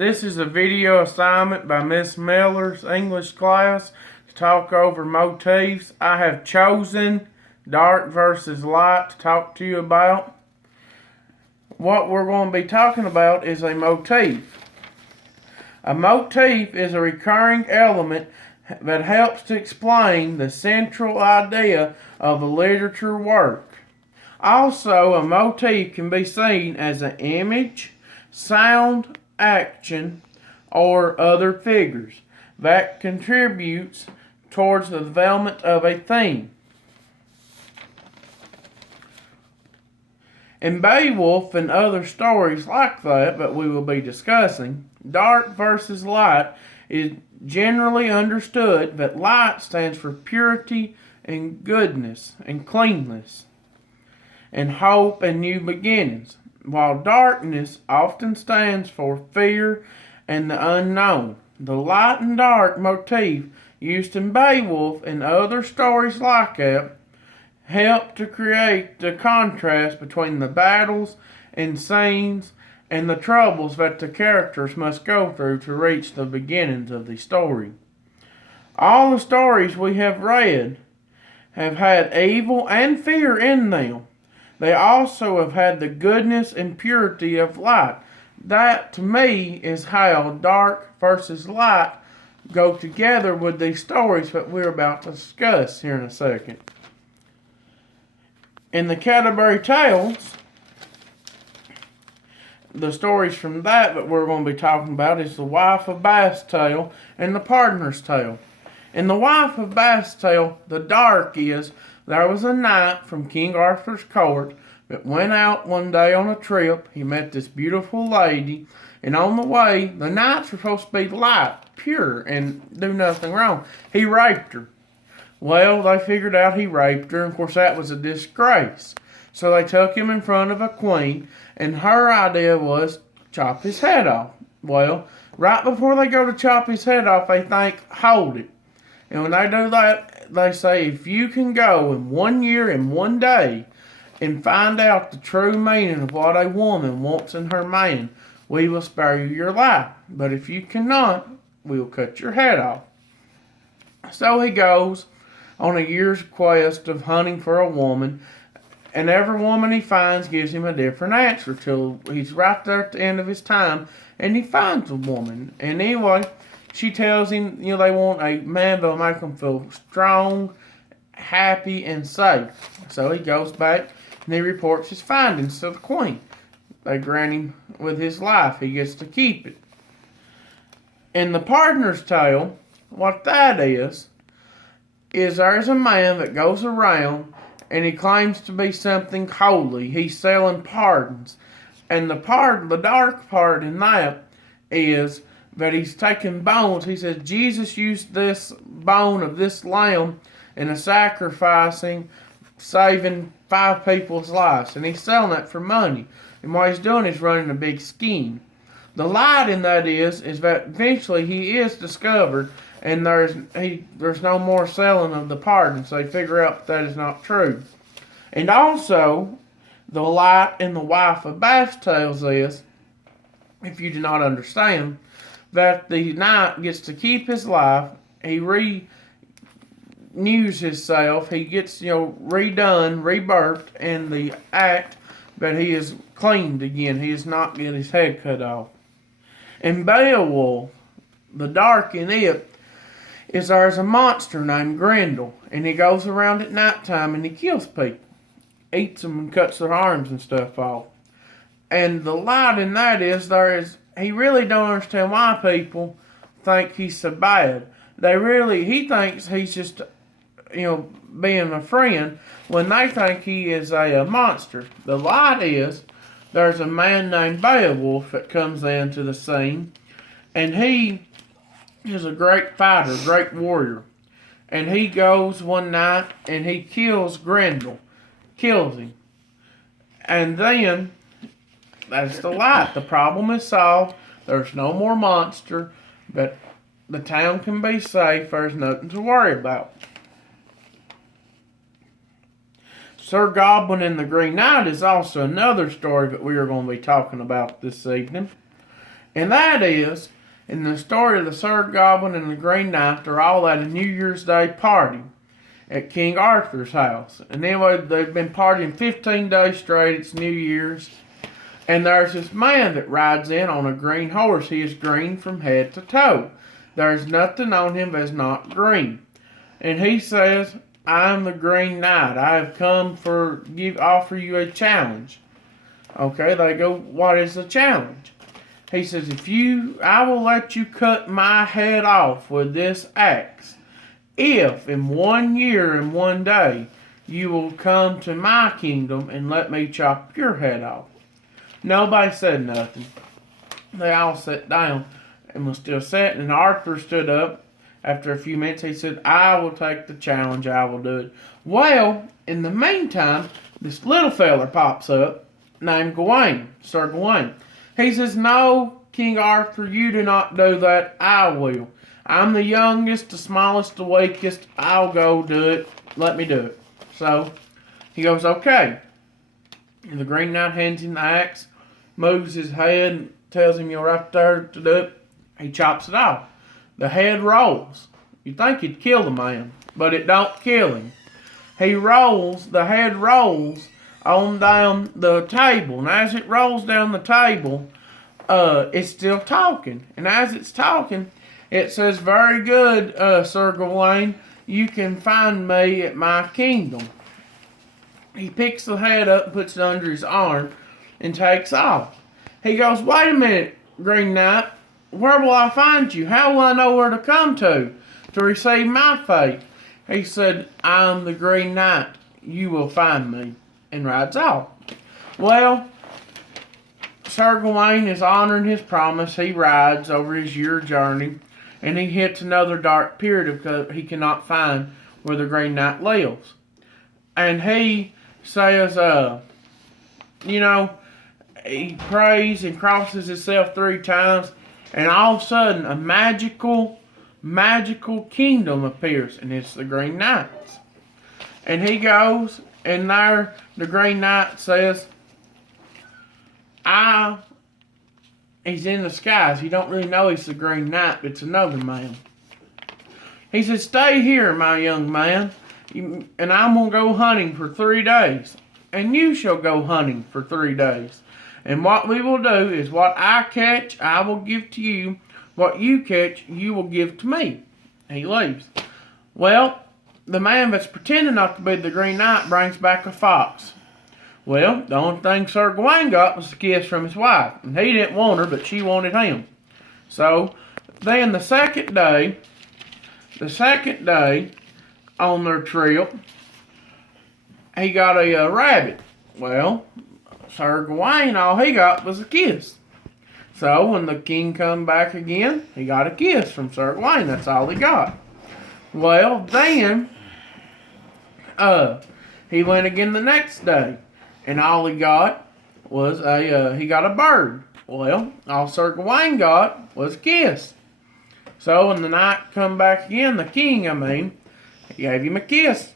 This is a video assignment by Miss Miller's English class to talk over motifs. I have chosen dark versus light to talk to you about. What we're going to be talking about is a motif. A motif is a recurring element that helps to explain the central idea of a literature work. Also, a motif can be seen as an image, sound, action, or other figures that contributes towards the development of a theme. In Beowulf and other stories like that we will be discussing, dark versus light is generally understood that light stands for purity and goodness and cleanness and hope and new beginnings, while darkness often stands for fear and the unknown. The light and dark motif used in Beowulf and other stories like it help to create the contrast between the battles and scenes and the troubles that the characters must go through to reach the beginnings of the story. All the stories we have read have had evil and fear in them. They also have had the goodness and purity of light. That, to me, is how dark versus light go together with these stories that we're about to discuss here in a second. In the Canterbury Tales, the stories from that we're going to be talking about is the Wife of Bath's Tale and the Pardoner's Tale. In the Wife of Bath's Tale, the dark is there was a knight from King Arthur's court that went out one day on a trip. He met this beautiful lady, and on the way, the knights were supposed to be light, pure, and do nothing wrong. He raped her. Well, they figured out he raped her, and of course that was a disgrace. So they took him in front of a queen, and her idea was chop his head off. Well, right before they go to chop his head off, they think, hold it. And when they do that, they say, if you can go in 1 year and 1 day and find out the true meaning of what a woman wants in her man, we will spare you your life. But if you cannot, we will cut your head off. So he goes on a year's quest of hunting for a woman, and every woman he finds gives him a different answer till he's right there at the end of his time, and he finds a woman. And anyway, she tells him, they want a man that'll make them feel strong, happy, and safe. So he goes back and he reports his findings to the queen. They grant him with his life. He gets to keep it. In the Pardoner's Tale, what that is there's a man that goes around and he claims to be something holy. He's selling pardons. And the dark part in that is that he's taking bones. He says Jesus used this bone of this lamb in a sacrificing, saving 5 people's lives. And he's selling that for money. And what he's doing is running a big scheme. The light in that is that eventually he is discovered, and there's no more selling of the pardon, so they figure out that is not true. And also, the light in the Wife of Bath's Tales is, if you do not understand, that the knight gets to keep his life, he renews himself, he gets, redone, rebirthed in the act that he is cleaned again. He is not getting his head cut off. In Beowulf, the dark in it is there's a monster named Grendel, and he goes around at nighttime and he kills people, eats them and cuts their arms and stuff off. And the light in that is he really don't understand why people think he's so bad. He thinks he's just, being a friend when they think he is a monster. The light is there's a man named Beowulf that comes into the scene, and he is a great fighter, great warrior. And he goes one night and he kills Grendel, kills him. And then, that's the light. The problem is solved. There's no more monster, but the town can be safe. There's nothing to worry about. Sir Goblin and the Green Knight is also another story that we are going to be talking about this evening. And that is, in the story of the Third Goblin and the Green Knight, they're all at a New Year's Day party at King Arthur's house. And anyway, they've been partying 15 days straight. It's New Year's. And there's this man that rides in on a green horse. He is green from head to toe. There's nothing on him that's not green. And he says, I'm the Green Knight. I have come for offer you a challenge. Okay, they go, what is the challenge? He says, I will let you cut my head off with this axe. If in 1 year and 1 day you will come to my kingdom and let me chop your head off. Nobody said nothing. They all sat down and was still sitting, and Arthur stood up. After a few minutes, he said, I will take the challenge. I will do it. Well, in the meantime, this little feller pops up named Gawain, Sir Gawain. He says, no, King Arthur, you do not do that. I will. I'm the youngest, the smallest, the weakest. I'll go do it. Let me do it. So he goes, okay. And the Green Knight hands him the axe, moves his head, and tells him you're right there to do it. He chops it off. The head rolls. You think it'd kill the man, but it don't kill him. The head rolls on down the table. And as it rolls down the table, it's still talking. And as it's talking, it says, very good, Sir Gawain, you can find me at my kingdom. He picks the head up and puts it under his arm and takes off. He goes, wait a minute, Green Knight. Where will I find you? How will I know where to come to receive my fate? He said, I'm the Green Knight. You will find me. And rides off. Well, Sir Gawain is honoring his promise. He rides over his year journey, and he hits another dark period because he cannot find where the Green Knight lives. And he says, he prays and crosses himself 3 times, and all of a sudden a magical kingdom appears, and it's the Green Knights. And he goes, and there the Green Knight says, he's in the skies. You don't really know he's the Green Knight, but it's another man. He says, stay here, my young man, and I'm going to go hunting for 3 days. And you shall go hunting for 3 days. And what we will do is what I catch, I will give to you. What you catch, you will give to me. He leaves. Well, the man that's pretending not to be the Green Knight brings back a fox. Well, the only thing Sir Gawain got was a kiss from his wife. And he didn't want her, but she wanted him. So, then the second day on their trip, he got a rabbit. Well, Sir Gawain, all he got was a kiss. So when the king come back again, he got a kiss from Sir Gawain. That's all he got. Well, then, he went again the next day, and all he got was he got a bird. Well, all Sir Gawain got was a kiss. So when the knight come back again, the king, he gave him a kiss.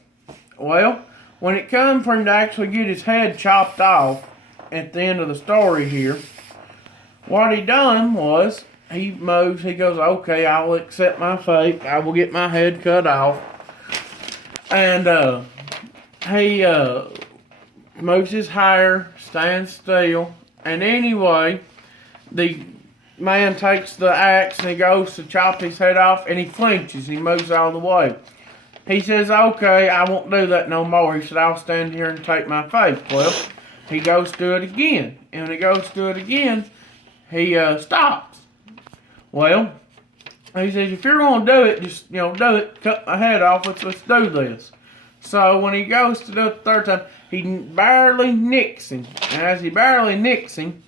Well, when it come for him to actually get his head chopped off at the end of the story here, what he done was he goes, okay, I will accept my fate. I will get my head cut off. And he moves his hair, stands still, and anyway, the man takes the axe and he goes to chop his head off, and he flinches. He moves out of the way. He says, okay, I won't do that no more. He said, I'll stand here and take my fate. Well, he goes to do it again. And when he goes to do it again, he stops. Well, he says, if you're going to do it, just, do it. Cut my head off. Let's do this. So when he goes to do it the third time, he barely nicks him. And as he barely nicks him,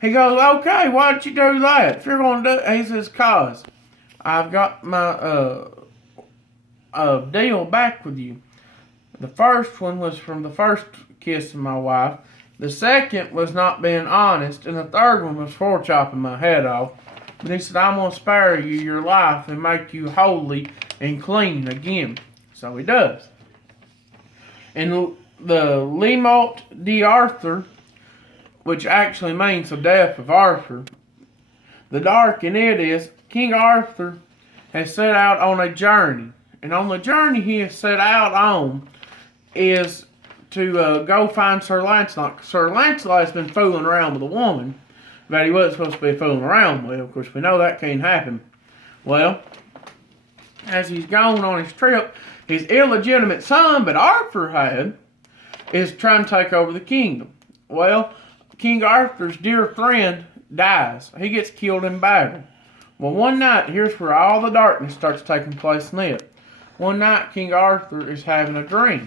he goes, okay, why'd you do that? If you're going to do it, he says, cause I've got my deal back with you. The first one was from the first kiss of my wife. The second was not being honest. And the third one was for chopping my head off. But he said, I'm going to spare you your life and make you holy and clean again. So he does. And the Lemot d'Arthur, which actually means the death of Arthur, The dark in it is King Arthur has set out on a journey. And on the journey he has set out on is to go find Sir Lancelot. Sir Lancelot's been fooling around with a woman that he wasn't supposed to be fooling around with. Of course, we know that can't happen. Well, as he's gone on his trip, his illegitimate son, but Arthur had, is trying to take over the kingdom. Well, King Arthur's dear friend dies. He gets killed in battle. Well, one night, here's where all the darkness starts taking place in it. One night, King Arthur is having a dream.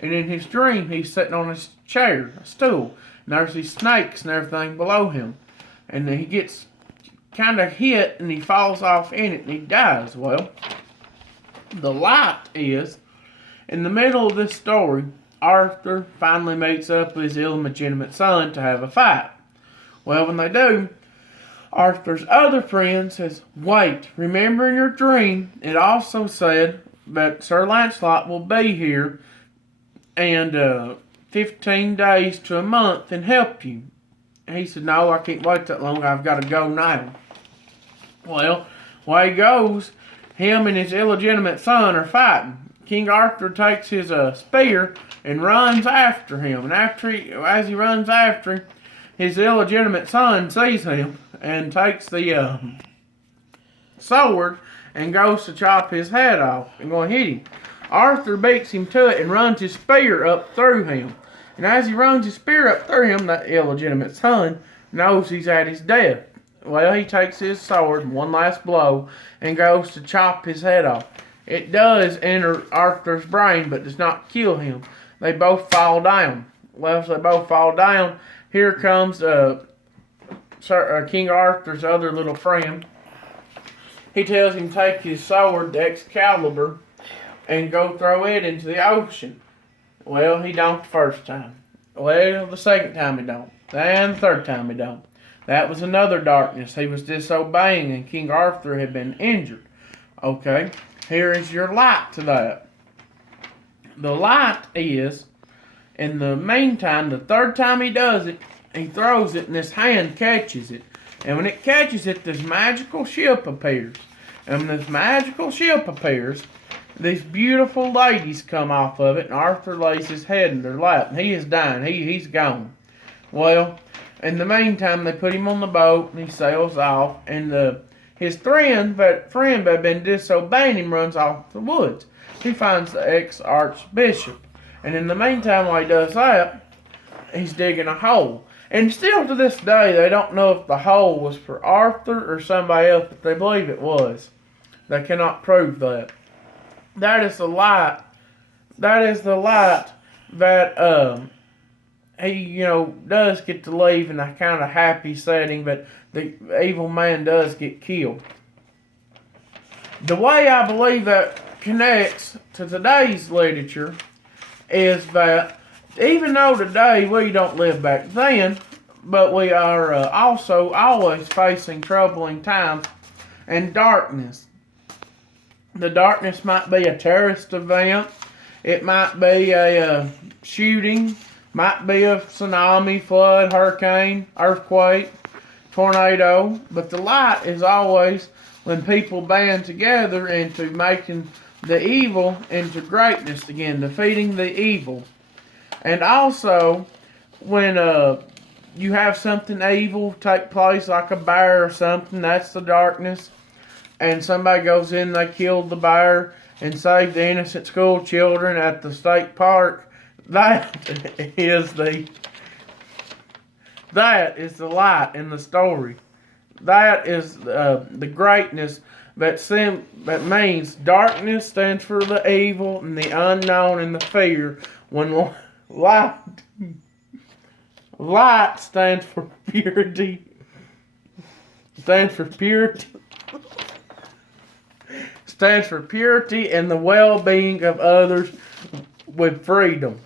And in his dream, he's sitting on his chair, a stool. And there's these snakes and everything below him. And he gets kind of hit and he falls off in it and he dies. Well, the light is, in the middle of this story, Arthur finally meets up with his illegitimate son to have a fight. Well, when they do, Arthur's other friend says, wait, remember in your dream, it also said that Sir Lancelot will be here and 15 days to a month and help you. And he said, no, I can't wait that long. I've got to go now. Well, while he goes, him and his illegitimate son are fighting. King Arthur takes his spear and runs after him. And as he runs after him, his illegitimate son sees him and takes the sword and goes to chop his head off and go and hit him. Arthur beats him to it and runs his spear up through him. And as he runs his spear up through him, that illegitimate son knows he's at his death. Well, he takes his sword, one last blow, and goes to chop his head off. It does enter Arthur's brain, but does not kill him. They both fall down. Well, as they both fall down, here comes King Arthur's other little friend. He tells him to take his sword, the Excalibur, and go throw it into the ocean. Well, he don't the first time. Well, the second time he don't. And the third time he don't. That was another darkness. He was disobeying and King Arthur had been injured. Okay, here is your light to that. The light is, in the meantime, the third time he does it, he throws it and this hand catches it. And when it catches it, this magical ship appears. And when this magical ship appears, these beautiful ladies come off of it, and Arthur lays his head in their lap. And he is dying. He's gone. Well, in the meantime, they put him on the boat, and he sails off. And his friend that had been disobeying him runs off the woods. He finds the ex-archbishop. And in the meantime, while he does that, he's digging a hole. And still to this day, they don't know if the hole was for Arthur or somebody else, but they believe it was. They cannot prove that. That is the light. That is the light that he, does get to leave in a kind of happy setting, but the evil man does get killed. The way I believe that connects to today's literature is that even though today we don't live back then, but we are also always facing troubling times and darkness. The darkness might be a terrorist event. It might be a shooting. Might be a tsunami, flood, hurricane, earthquake, tornado. But the light is always when people band together into making the evil into greatness again, defeating the evil. And also, when you have something evil take place, like a bear or something, that's the darkness. And somebody goes in, they killed the bear and saved the innocent school children at the state park. That is the light in the story. That is the greatness that means darkness stands for the evil and the unknown and the fear. When light stands for purity. Stands for purity and the well-being of others with freedom.